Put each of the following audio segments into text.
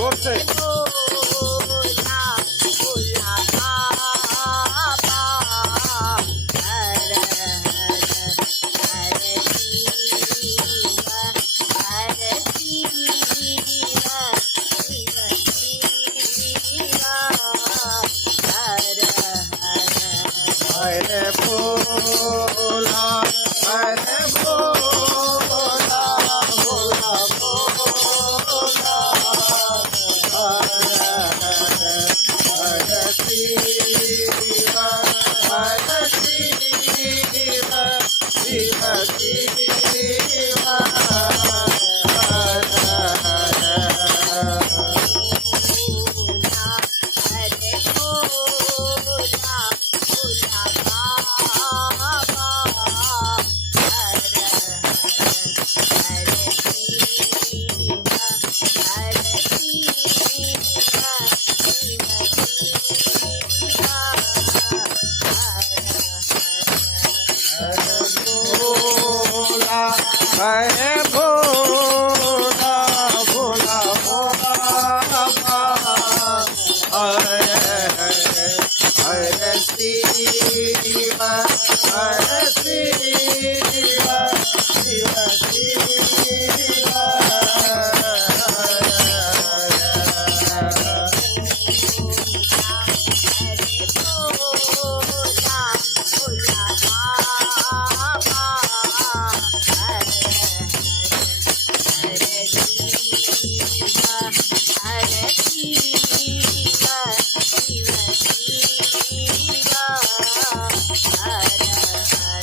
जोर से हरे भोला हरे भोला भोला भोला हरे हरे शिव हरे शिव शिव शिव हरे भोला भोला भोला हरे हरे हरे शिव हरे शिव शिव शिव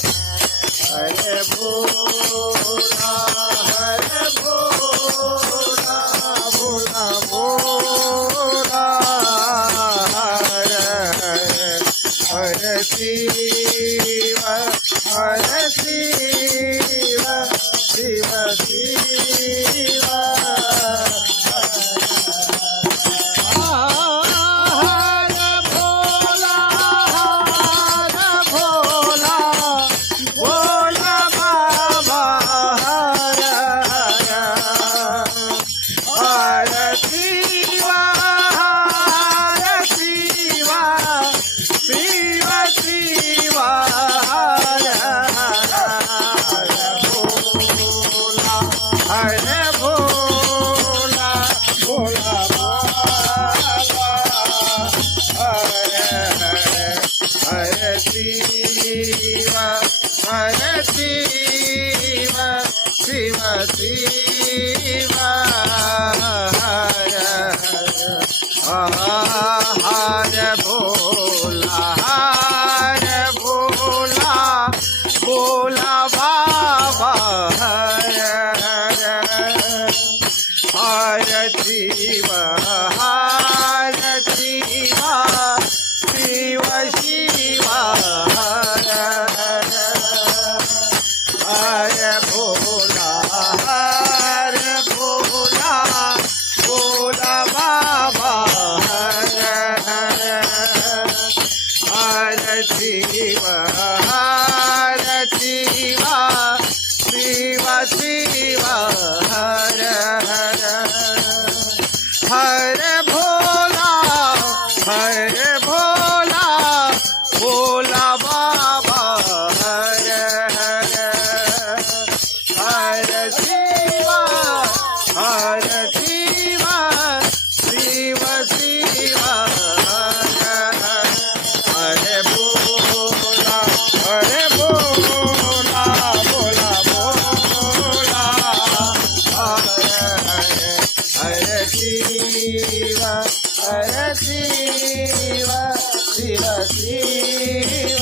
हरे भोला हरे भोला भोला भोला हरे हरे हरे शिव हरे शिव शिव शिव हरे भोला भोला बाबा हरे हरे शिव शिव शिव शिव हरे हरे भोला भोला बाबा हरे हरे हरे शिव हरे शिव शिव शिव हरे हरे भोला भोला बाबा हरे हरे शिव शिव शिव हरे हरे भोला भोला बाबा हरे हरे शिव शिव शिव शिव हरे हरे भोला भोला बाबा हरे हरे शिव शिव शिव शिव हरे भोला भोला भोला हरे हरे हरे शिव शिव शिव शिव